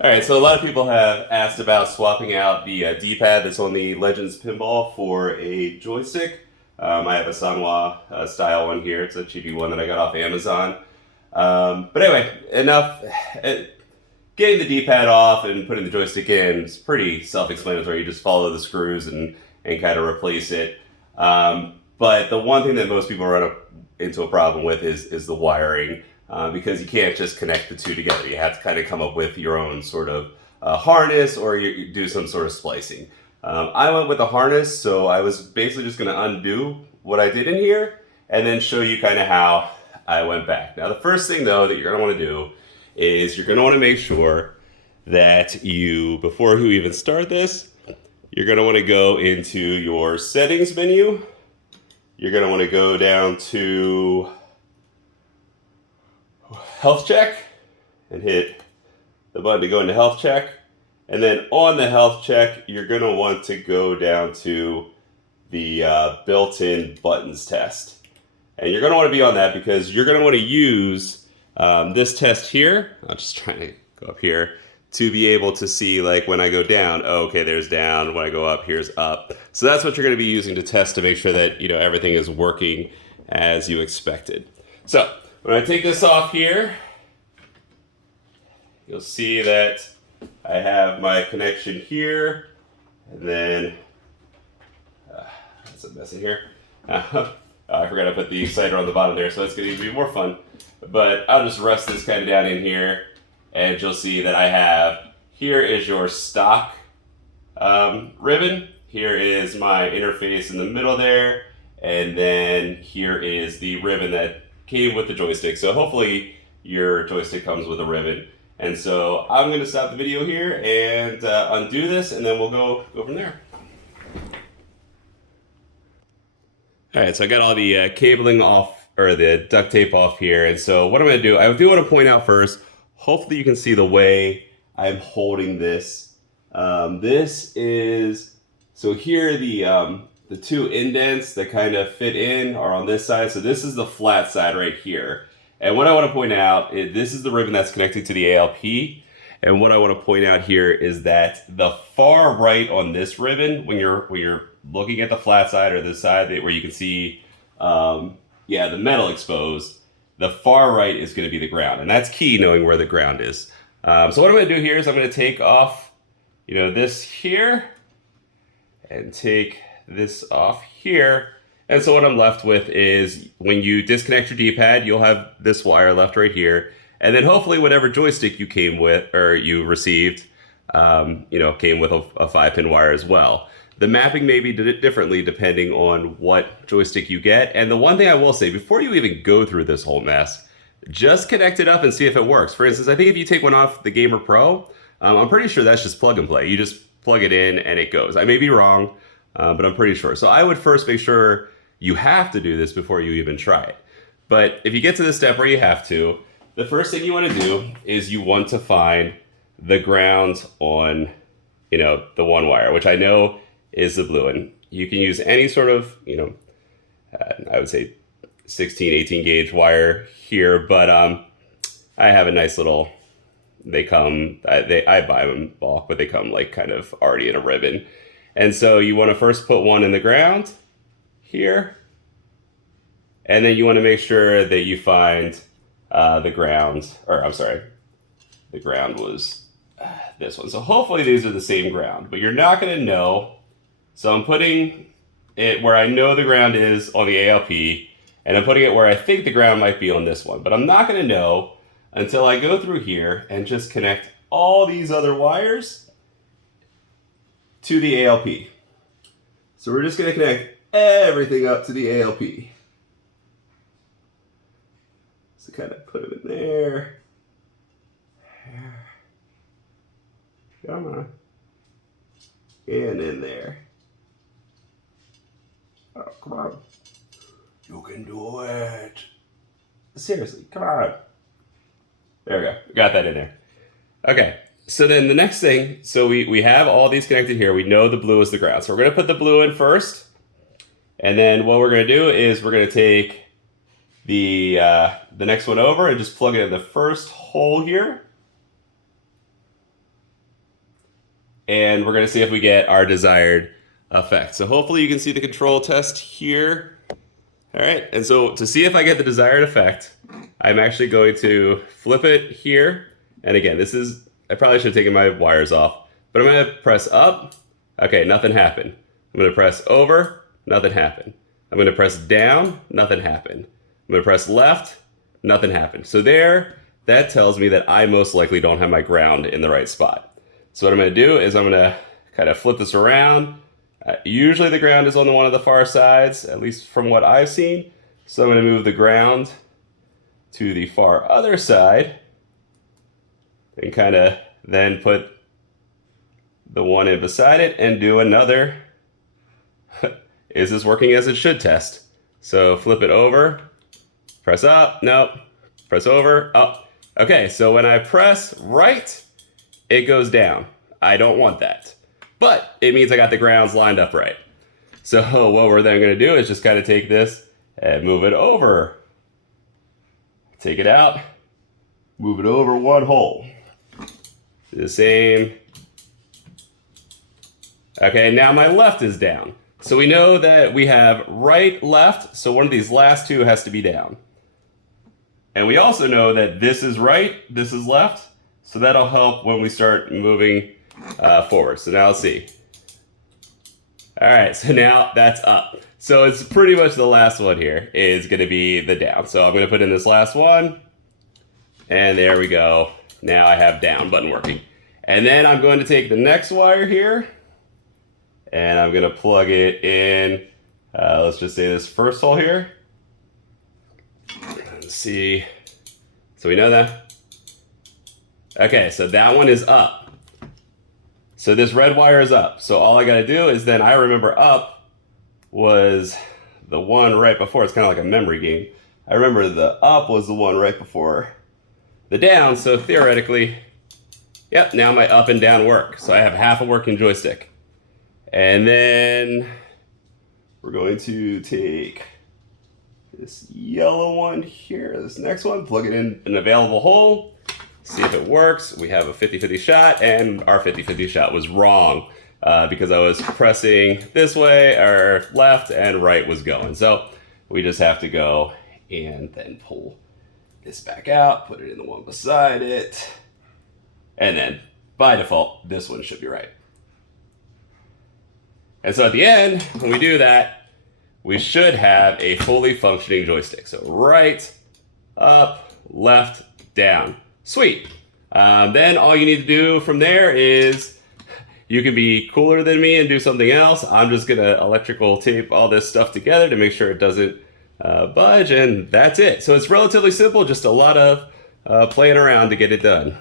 All right, so a lot of people have asked about swapping out the D-pad that's on the Legends Pinball for a joystick. I have a Sanwa style one here. It's a cheapy one that I got off Amazon. But anyway, enough. Getting the D-pad off and putting the joystick in is pretty self-explanatory. You just follow the screws and kind of replace it. But the one thing that most people run up into a problem with is the wiring, because you can't just connect the two together. You have to kind of come up with your own sort of harness, or you do some sort of splicing. I went with a harness, so I was basically just going to undo what I did in here and then show you kind of how I went back. Now, the first thing though that you're going to want to do is you're going to want to make sure that you, before you even start this, you're going to want to go into your settings menu. You're going to want to go down to health check and hit the button to go into health check. And then on the health check, you're going to want to go down to the built-in buttons test. And you're going to want to be on that because you're going to want to use this test here. I'm just trying to go up here to be able to see, like, when I go down, oh, okay, there's down. When I go up, here's up. So that's what you're going to be using to test to make sure that, you know, everything is working as you expected. So when I take this off here, you'll see that I have my connection here, and then that's a mess in here. I forgot to put the exciter on the bottom there, so that's going to be more fun. But I'll just rest this kind of down in here, and you'll see that I have, here is your stock ribbon. Here is my interface in the middle there, and then here is the ribbon that came with the joystick. So hopefully your joystick comes with a ribbon. And so I'm going to stop the video here and undo this, and then we'll go from there. All right, so I got all the cabling off, or the duct tape off here. And so what I'm going to do, I do want to point out first, hopefully you can see the way I'm holding this. This is, so here the two indents that kind of fit in are on this side. So this is the flat side right here. And what I want to point out is this is the ribbon that's connected to the ALP. And what I want to point out here is that the far right on this ribbon, when you're looking at the flat side or the side where you can see, the metal exposed, the far right is going to be the ground, and that's key, knowing where the ground is. So what I'm going to do here is I'm going to take off, this here, and take this off here. And so what I'm left with is, when you disconnect your D-pad, you'll have this wire left right here. And then hopefully whatever joystick you came with, or you received, came with a 5-pin wire as well. The mapping may be differently depending on what joystick you get. And the one thing I will say, before you even go through this whole mess, just connect it up and see if it works. For instance, I think if you take one off the Gamer Pro, I'm pretty sure that's just plug and play. You just plug it in and it goes. I may be wrong, but I'm pretty sure. So I would first make sure you have to do this before you even try it. But if you get to the step where you have to, the first thing you want to do is you want to find the ground on, the one wire, which I know is the blue one. You can use any sort of, I would say 16, 18 gauge wire here, but I have a nice little, they come, I buy them in bulk, but they come like kind of already in a ribbon. And so you want to first put one in the ground here, and then you want to make sure that you find the ground, the ground was this one. So hopefully these are the same ground, but you're not going to know. So I'm putting it where I know the ground is on the ALP, and I'm putting it where I think the ground might be on this one. But I'm not going to know until I go through here and just connect all these other wires to the ALP. So we're just going to connect everything up to the ALP. So kind of put it in there. Come on. And in there. Oh, come on. You can do it. Seriously, come on. There we go. Got that in there. Okay, so then the next thing, so we have all these connected here. We know the blue is the ground. So we're going to put the blue in first. And then what we're going to do is we're going to take the next one over and just plug it in the first hole here. and we're going to see if we get our desired effect. So hopefully you can see the control test here. All right, and so to see if I get the desired effect, I'm actually going to flip it here. And again, I probably should have taken my wires off, but I'm going to press up. Okay, nothing happened. I'm going to press over, nothing happened. I'm going to press down, nothing happened. I'm going to press left, nothing happened. So there, that tells me that I most likely don't have my ground in the right spot. So what I'm going to do is I'm going to kind of flip this around. Usually the ground is on one of the far sides, at least from what I've seen. So I'm going to move the ground to the far other side and kind of then put the one in beside it and do another is this working as it should test. So flip it over, press up, nope, press over, up. Okay, so when I press right, it goes down. I don't want that. But it means I got the grounds lined up right. So what we're then gonna do is just kind of take this and move it over. Take it out, move it over one hole. Do the same. Okay, now my left is down. So we know that we have right, left, so one of these last two has to be down. And we also know that this is right, this is left, so that'll help when we start moving forward. So now let's see. All right, so now that's up. So it's pretty much the last one here is gonna be the down. So I'm gonna put in this last one, and there we go. Now I have down button working. And then I'm going to take the next wire here, and I'm gonna plug it in, let's just say this first hole here. Let's see, so we know that. Okay, so that one is up. So this red wire is up. So all I gotta do is then I remember up was the one right before. It's kind of like a memory game. I remember the up was the one right before the down, so theoretically, yep, now my up and down work. So I have half a working joystick. And then we're going to take this yellow one here, this next one, plug it in an available hole, see if it works. We have a 50-50 shot, and our 50-50 shot was wrong because I was pressing this way, or left, and right was going. So we just have to go and then pull this back out, put it in the one beside it, and then by default, this one should be right. And so at the end, when we do that, we should have a fully functioning joystick. So right, up, left, down. Sweet. Then all you need to do from there is you can be cooler than me and do something else. I'm just gonna electrical tape all this stuff together to make sure it doesn't budge, and that's it. So it's relatively simple, just a lot of playing around to get it done.